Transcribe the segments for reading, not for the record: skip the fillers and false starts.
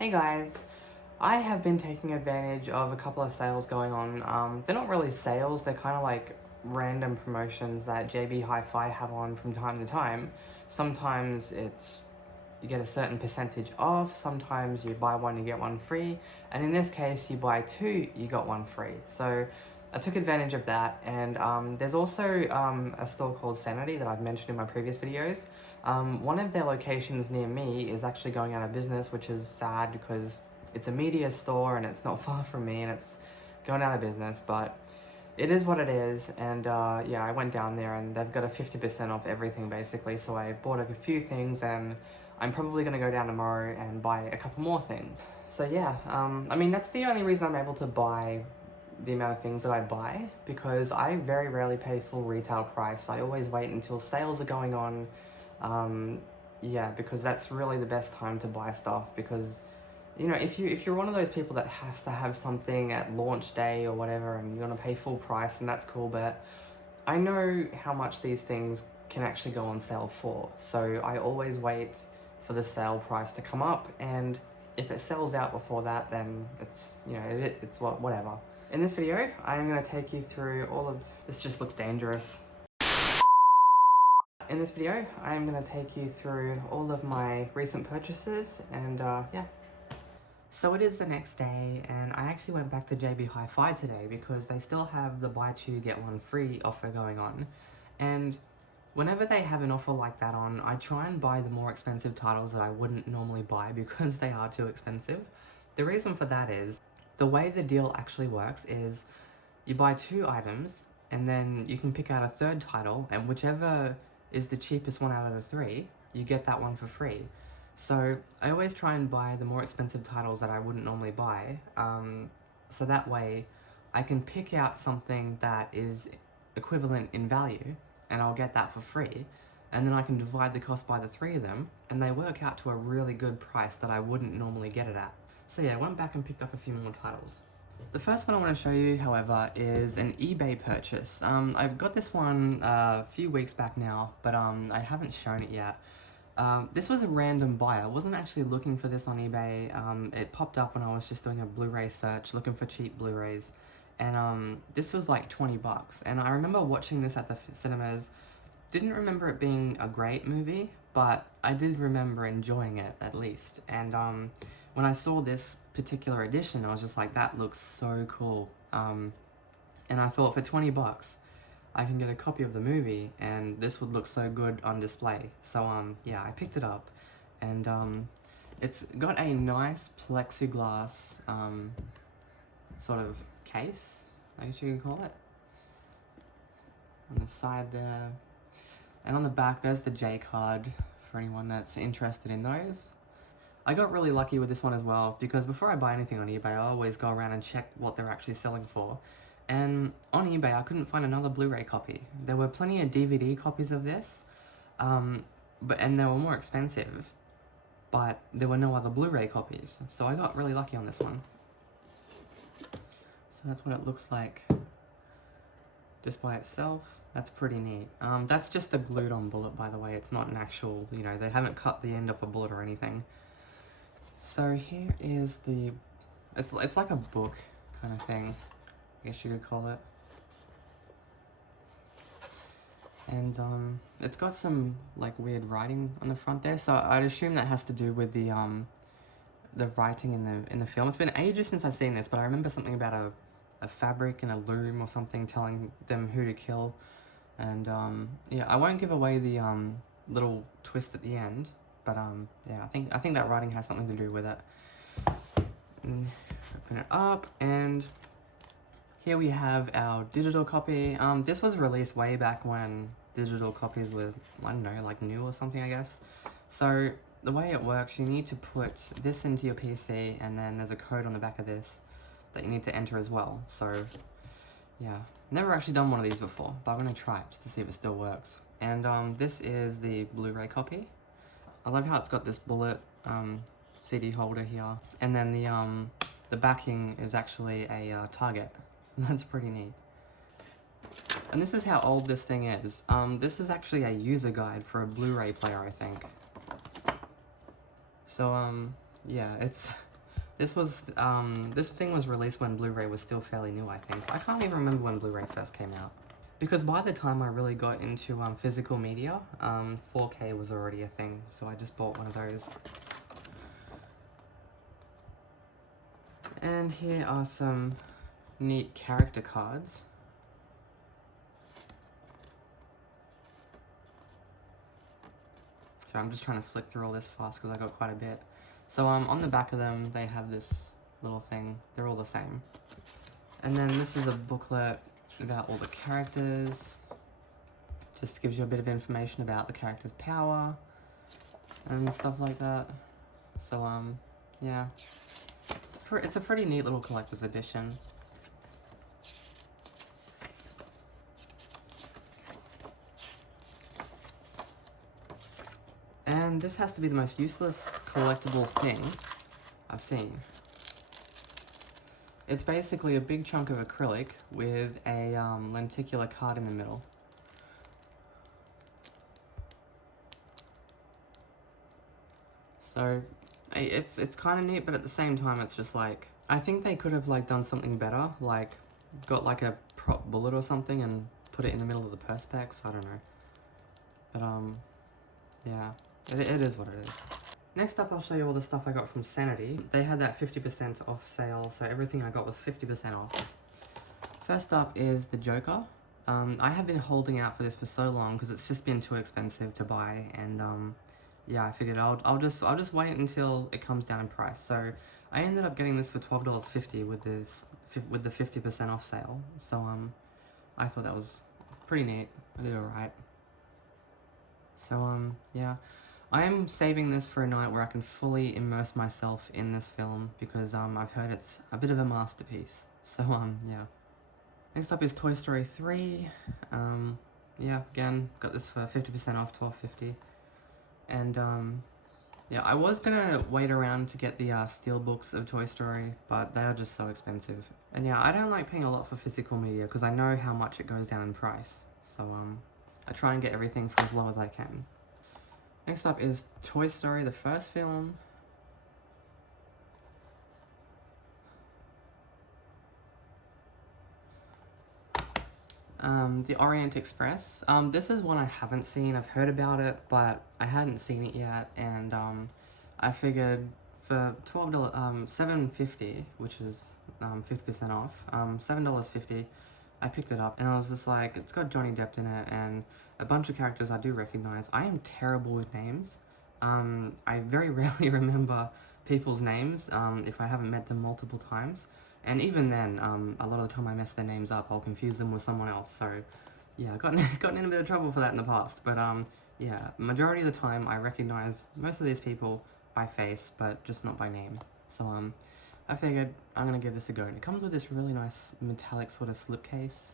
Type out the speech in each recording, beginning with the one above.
Hey guys, I have been taking advantage of a couple of sales going on. They're not really sales, they're kind of like random promotions that JB Hi-Fi have on from time to time. Sometimes it's you get a certain percentage off, sometimes you buy one, you get one free, and in this case, you buy two, you got one free. So I took advantage of that, and there's also a store called Sanity that I've mentioned in my previous videos. One of their locations near me is actually going out of business, which is sad because it's a media store and it's not far from me and it's going out of business, but it is what it is. And yeah, I went down there and they've got a 50% off everything basically, so I bought a few things and I'm probably going to go down tomorrow and buy a couple more things. So yeah, I mean, that's the only reason I'm able to buy the amount of things that I buy, because I very rarely pay full retail price. I always wait until sales are going on. Yeah, because that's really the best time to buy stuff, because you know, if you're one of those people that has to have something at launch day or whatever and you're gonna pay full price, and that's cool, but I know how much these things can actually go on sale for, so I always wait for the sale price to come up, and if it sells out before that, then it's, you know, it's whatever. In this video, I'm going to take you through all of... This just looks dangerous. In this video, I'm going to take you through all of my recent purchases, and yeah. So it is the next day, and I actually went back to JB Hi-Fi today because they still have the buy two get one free offer going on. And whenever they have an offer like that on, I try and buy the more expensive titles that I wouldn't normally buy because they are too expensive. The reason for that is, the way the deal actually works is you buy two items and then you can pick out a third title, and whichever is the cheapest one out of the three, you get that one for free. So I always try and buy the more expensive titles that I wouldn't normally buy, so that way I can pick out something that is equivalent in value and I'll get that for free, and then I can divide the cost by the three of them and they work out to a really good price that I wouldn't normally get it at. So yeah, I went back and picked up a few more titles. The first one I want to show you, however, is an eBay purchase. I got this one a few weeks back now, but I haven't shown it yet. This was a random buy. I wasn't actually looking for this on eBay. It popped up when I was just doing a Blu-ray search, looking for cheap Blu-rays. And this was like 20 bucks. And I remember watching this at the cinemas. Didn't remember it being a great movie, but I did remember enjoying it, at least. And when I saw this particular edition, I was just like, that looks so cool. And I thought, for 20 bucks, I can get a copy of the movie, and this would look so good on display. So yeah, I picked it up, and it's got a nice plexiglass sort of case, I guess you could call it, on the side there. And on the back, there's the J card for anyone that's interested in those. I got really lucky with this one as well, because before I buy anything on eBay, I always go around and check what they're actually selling for. And on eBay, I couldn't find another Blu-ray copy. There were plenty of DVD copies of this, and they were more expensive, but there were no other Blu-ray copies. So I got really lucky on this one. So that's what it looks like just by itself. That's pretty neat. That's just a glued on bullet, by the way. It's not an actual, you know, they haven't cut the end off a bullet or anything. So here is the, it's like a book kind of thing, I guess you could call it. And it's got some like weird writing on the front there, so I'd assume that has to do with the writing in the film. It's been ages since I've seen this, but I remember something about a fabric and a loom or something telling them who to kill. And yeah, I won't give away the little twist at the end, but yeah, I think that writing has something to do with it. And open it up, and here we have our digital copy. This was released way back when digital copies were, I don't know, like new or something, I guess. So the way it works, you need to put this into your PC, and then there's a code on the back of this that you need to enter as well. So yeah, never actually done one of these before, but I'm gonna try it just to see if it still works. And this is the Blu-ray copy. I love how it's got this bullet CD holder here, and then the backing is actually a target. That's pretty neat. And this is how old this thing is. This is actually a user guide for a Blu-ray player, I think. So yeah, it's This thing was released when Blu-ray was still fairly new, I think. I can't even remember when Blu-ray first came out. Because by the time I really got into physical media, 4K was already a thing, so I just bought one of those. And here are some neat character cards. So I'm just trying to flick through all this fast because I got quite a bit. So on the back of them, they have this little thing. They're all the same. And then this is a booklet about all the characters. Just gives you a bit of information about the character's power and stuff like that. So yeah, it's a pretty neat little collector's edition. And this has to be the most useless collectible thing I've seen. It's basically a big chunk of acrylic with a lenticular card in the middle. So it's kind of neat, but at the same time it's just like, I think they could have like done something better, like got like a prop bullet or something and put it in the middle of the perspex. I don't know, but yeah, it is what it is. Next up, I'll show you all the stuff I got from Sanity. They had that 50% off sale, so everything I got was 50% off. First up is the Joker. I have been holding out for this for so long because it's just been too expensive to buy, and yeah, I figured I'll just wait until it comes down in price. So I ended up getting this for $12.50 with the 50% off sale. So I thought that was pretty neat. I did alright. So yeah, I am saving this for a night where I can fully immerse myself in this film because I've heard it's a bit of a masterpiece. So yeah. Next up is Toy Story 3. Yeah, again, got this for 50% off, $12.50. And yeah, I was gonna wait around to get the steelbooks of Toy Story, but they are just so expensive. And yeah, I don't like paying a lot for physical media because I know how much it goes down in price. So I try and get everything for as low as I can. Next up is Toy Story, the first film. The Orient Express. This is one I haven't seen. I've heard about it, but I hadn't seen it yet, and I figured for $7.50, which is 50% off, $7.50, I picked it up, and I was just like, it's got Johnny Depp in it, and a bunch of characters I do recognize. I am terrible with names. I very rarely remember people's names if I haven't met them multiple times. And even then, a lot of the time I mess their names up, I'll confuse them with someone else. So yeah, I've gotten in a bit of trouble for that in the past. But yeah, majority of the time I recognize most of these people by face, but just not by name. So I figured I'm gonna give this a go. And it comes with this really nice metallic sort of slipcase.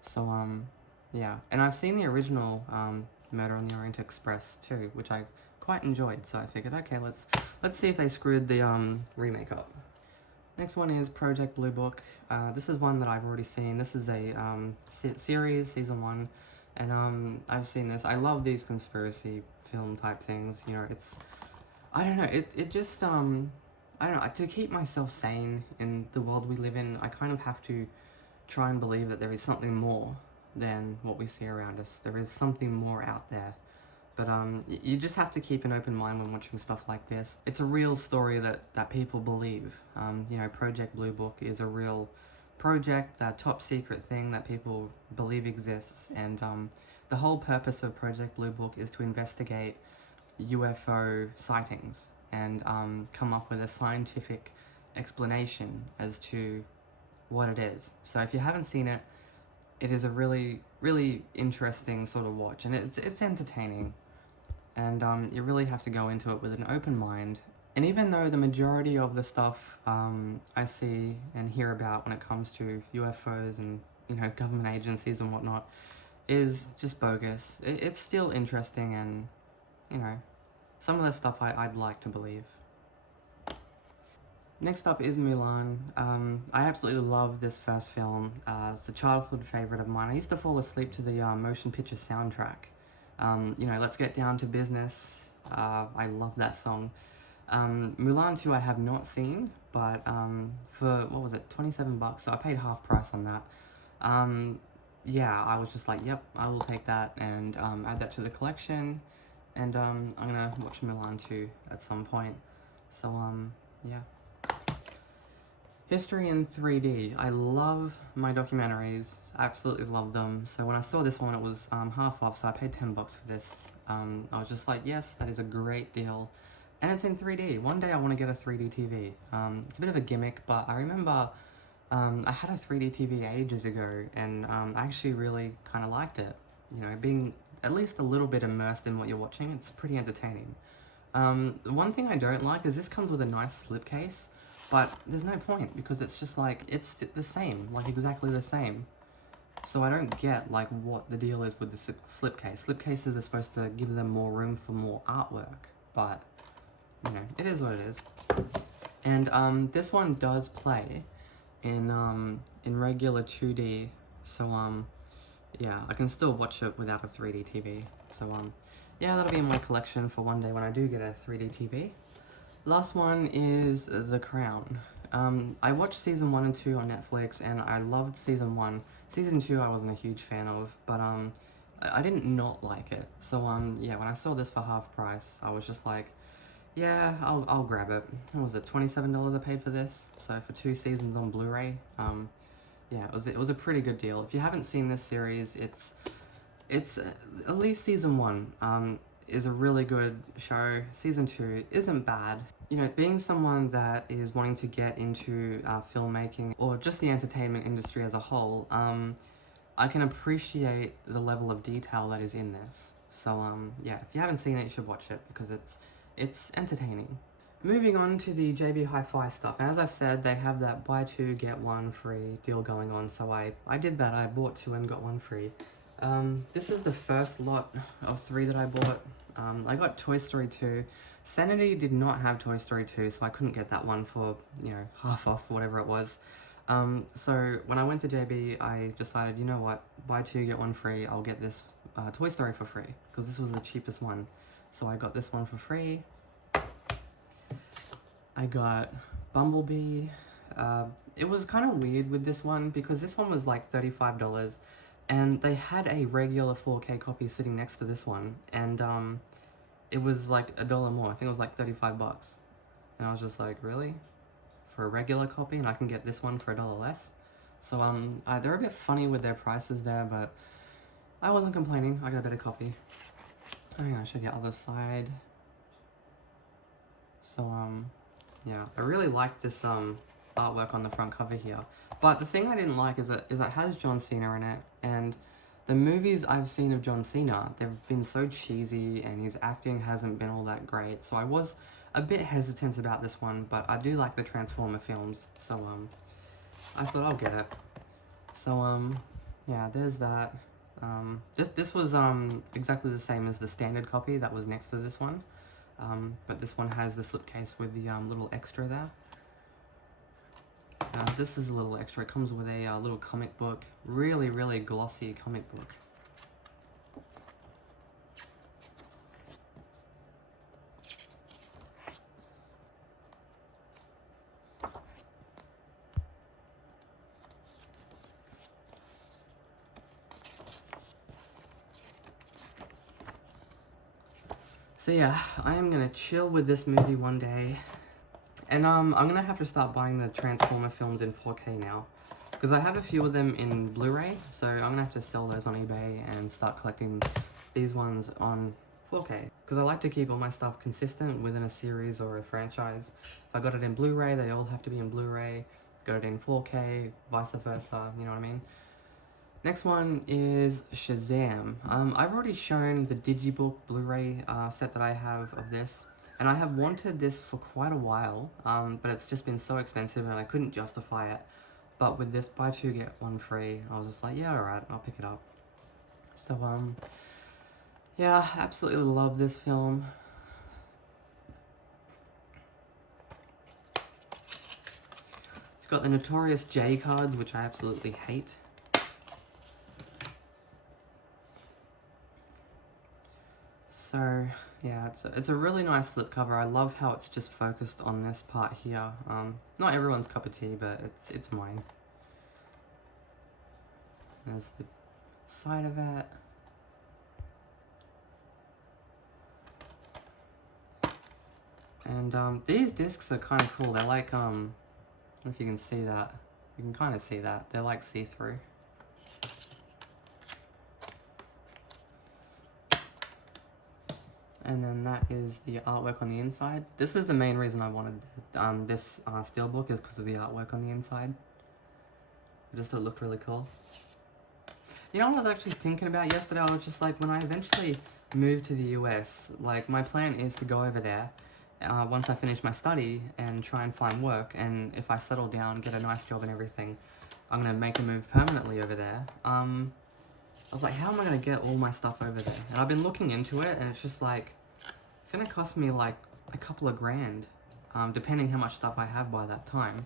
So yeah, and I've seen the original Murder on the Orient Express too, which I quite enjoyed. So I figured, okay, let's see if they screwed the remake up. Next one is Project Blue Book. This is one that I've already seen. This is a series, season 1, and I've seen this. I love these conspiracy film type things. You know, it's, I don't know, it just I don't know, to keep myself sane in the world we live in, I kind of have to try and believe that there is something more than what we see around us. There is something more out there. But you just have to keep an open mind when watching stuff like this. It's a real story that people believe. You know, Project Blue Book is a real project, that top secret thing that people believe exists. And the whole purpose of Project Blue Book is to investigate UFO sightings and come up with a scientific explanation as to what it is. So if you haven't seen it, it is a really, really interesting sort of watch, and it's entertaining. And you really have to go into it with an open mind. And even though the majority of the stuff I see and hear about when it comes to UFOs and, you know, government agencies and whatnot is just bogus, it's still interesting, and, you know, some of the stuff I'd like to believe. Next up is Mulan. I absolutely love this first film. It's a childhood favorite of mine. I used to fall asleep to the motion picture soundtrack. You know, Let's Get Down to Business. I love that song. Mulan 2 I have not seen, but for, what was it, 27 bucks, so I paid half price on that. Yeah, I was just like, yep, I will take that and add that to the collection, and I'm gonna watch Mulan 2 at some point. So yeah. History in 3D. I love my documentaries, absolutely love them. So when I saw this one, it was half off, so I paid 10 bucks for this. I was just like, yes, that is a great deal. And it's in 3D. One day I want to get a 3D TV. It's a bit of a gimmick, but I remember I had a 3D TV ages ago, and I actually really kind of liked it. You know, being at least a little bit immersed in what you're watching, it's pretty entertaining. The one thing I don't like is this comes with a nice slipcase, but there's no point because it's just like, it's the same, like exactly the same. So I don't get like what the deal is with the slipcase. Slipcases are supposed to give them more room for more artwork, but you know, it is what it is. And this one does play in regular 2D, so yeah, I can still watch it without a 3D TV. So yeah, that'll be in my collection for one day when I do get a 3D TV. Last one is The Crown. I watched season 1 and 2 on Netflix, and I loved season 1. Season 2 I wasn't a huge fan of, but I didn't not like it. So yeah, when I saw this for half price, I was just like, yeah, I'll grab it. What was it, $27 I paid for this? So for 2 seasons on Blu-ray, yeah, it was a pretty good deal. If you haven't seen this series, it's at least season 1 is a really good show. Season 2 isn't bad. You know, being someone that is wanting to get into filmmaking or just the entertainment industry as a whole, I can appreciate the level of detail that is in this. So yeah, if you haven't seen it, you should watch it because it's entertaining. Moving on to the JB Hi-Fi stuff, and as I said, they have that buy 2 get 1 free deal going on, so I did that. I bought 2 and got 1 free. This is the first lot of 3 that I bought. I got Toy Story 2. Sanity did not have Toy Story 2, so I couldn't get that one for, you know, half off, whatever it was. So when I went to JB, I decided, you know what, buy 2 get 1 free, I'll get this Toy Story for free, because this was the cheapest one. So I got this one for free. I got Bumblebee. It was kind of weird with this one, because this one was like $35, and they had a regular 4K copy sitting next to this one, and it was like $1 more. I think it was like 35 bucks. And I was just like, really? For a regular copy, and I can get this one for $1 less? So they're a bit funny with their prices there, but I wasn't complaining. I got a better copy. I'm gonna show you the other side. So yeah, I really like this artwork on the front cover here. But the thing I didn't like is that it has John Cena in it, and the movies I've seen of John Cena, they've been so cheesy and his acting hasn't been all that great. So I was a bit hesitant about this one, but I do like the Transformer films, so I thought I'll get it. So yeah, there's that. This was exactly the same as the standard copy that was next to this one, but this one has the slipcase with the little extra there. This is a little extra. It comes with a little comic book, really, really glossy comic book. So yeah, I am gonna chill with this movie one day, and I'm gonna have to start buying the Transformer films in 4K now, because I have a few of them in Blu-ray, so I'm gonna have to sell those on eBay and start collecting these ones on 4K, because I like to keep all my stuff consistent within a series or a franchise. If I got it in Blu-ray, they all have to be in Blu-ray. Got it in 4K, vice versa, you know what I mean? Next one is Shazam. I've already shown the Digibook Blu-ray set that I have of this, and I have wanted this for quite a while, but it's just been so expensive and I couldn't justify it. But with this buy 2 get 1 free, I was just like, yeah, alright, I'll pick it up. So yeah, absolutely love this film. It's got the notorious J cards, which I absolutely hate. So Yeah, it's a really nice slipcover. I love how it's just focused on this part here. Not everyone's cup of tea, but it's mine. There's the side of it. And these discs are kind of cool. They're like, I don't know if you can see that. You can kind of see that. They're like see-through. And then that is the artwork on the inside. This is the main reason I wanted this steelbook, is because of the artwork on the inside. I just thought it looked really cool. You know what I was actually thinking about yesterday? I was just like, when I eventually move to the US, like my plan is to go over there once I finish my study and try and find work, and if I settle down, get a nice job and everything, I'm going to make a move permanently over there. I was like, how am I going to get all my stuff over there? And I've been looking into it, and it's just like, it's going to cost me like a couple of grand, depending how much stuff I have by that time,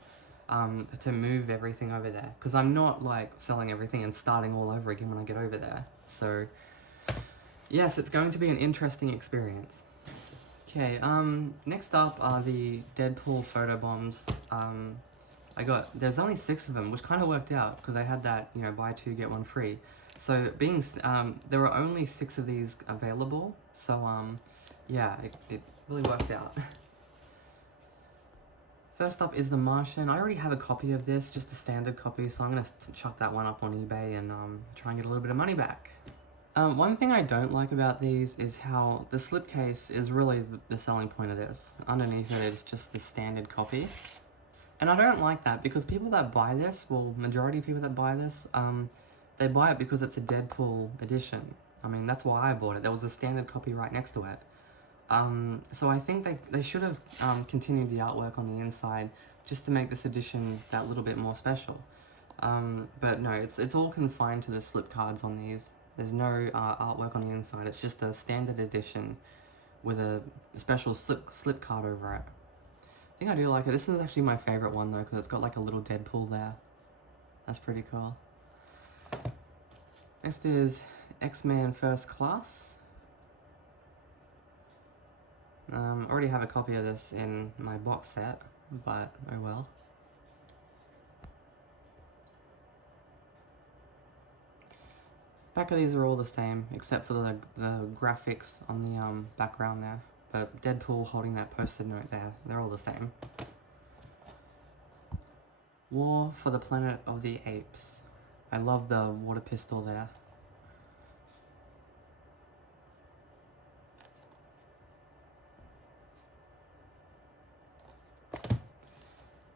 to move everything over there. Because I'm not like selling everything and starting all over again when I get over there. So, yes, it's going to be an interesting experience. Okay, next up are the Deadpool photo bombs. There's only 6 of them, which kind of worked out, because I had that, you know, buy 2, get 1 free. So, there were only 6 of these available, so, yeah, it really worked out. First up is the Martian. I already have a copy of this, just a standard copy, so I'm going to chuck that one up on eBay and try and get a little bit of money back. One thing I don't like about these is how the slipcase is really the selling point of this. Underneath it is just the standard copy. And I don't like that, because people that buy this, well, majority of people that buy this, they buy it because it's a Deadpool edition. I mean, that's why I bought it. There was a standard copy right next to it. So I think they should have continued the artwork on the inside just to make this edition that little bit more special. But no, it's all confined to the slip cards on these. There's no artwork on the inside. It's just a standard edition with a special slip card over it. I think I do like it. This is actually my favorite one though, because it's got like a little Deadpool there. That's pretty cool. Next is X-Men First Class. Already have a copy of this in my box set, but oh well. Back of these are all the same, except for the graphics on the background there. But Deadpool holding that post-it note there, they're all the same. War for the Planet of the Apes. I love the water pistol there.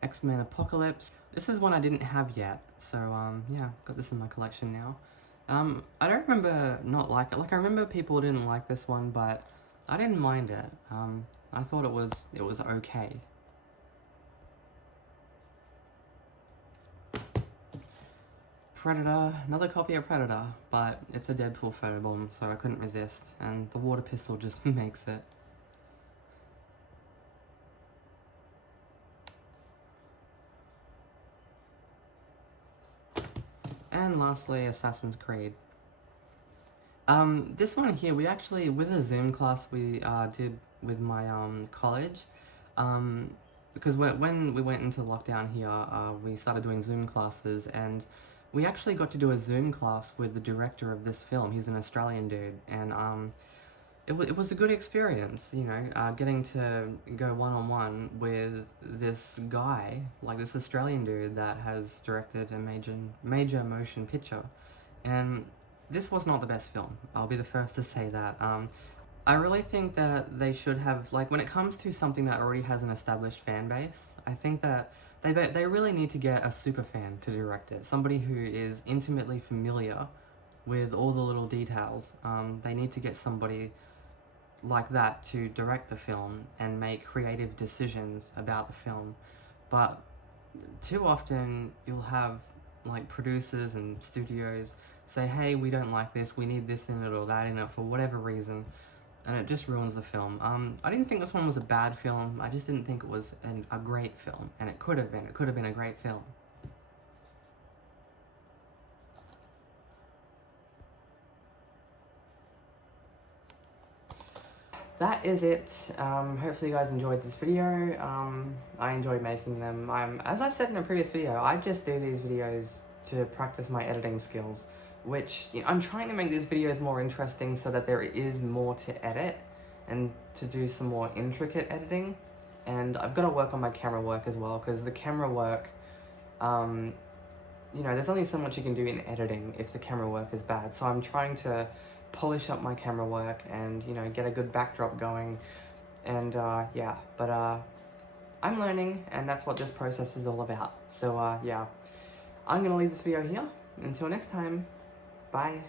X-Men Apocalypse. This is one I didn't have yet, so yeah, got this in my collection now. I don't remember not like it. Like, I remember people didn't like this one, but I didn't mind it. I thought it was okay. Predator, another copy of Predator, but it's a Deadpool photobomb, so I couldn't resist, and the water pistol just makes it. And lastly, Assassin's Creed. This one here, we actually, with a Zoom class we did with my college, because when we went into lockdown here, we started doing Zoom classes, and we actually got to do a Zoom class with the director of this film. He's an Australian dude, and it was a good experience, you know, getting to go one-on-one with this guy, like this Australian dude that has directed a major motion picture. And this was not the best film, I'll be the first to say that. I really think that they should have, like, when it comes to something that already has an established fan base, I think that they really need to get a super fan to direct it. Somebody who is intimately familiar with all the little details. They need to get somebody like that to direct the film and make creative decisions about the film. But too often you'll have like producers and studios say, hey, we don't like this, we need this in it or that in it for whatever reason, and it just ruins the film. I didn't think this one was a bad film, I just didn't think it was a great film, and it could have been a great film. that is it. Hopefully you guys enjoyed this video. I enjoyed making them. As I said in a previous video, I just do these videos to practice my editing skills, which, you know, I'm trying to make these videos more interesting so that there is more to edit and to do some more intricate editing. And I've got to work on my camera work as well, because the camera work, you know, there's only so much you can do in editing if the camera work is bad. So I'm trying to polish up my camera work and, you know, get a good backdrop going. And yeah, but I'm learning, and that's what this process is all about. So yeah, I'm gonna leave this video here. Until next time, bye.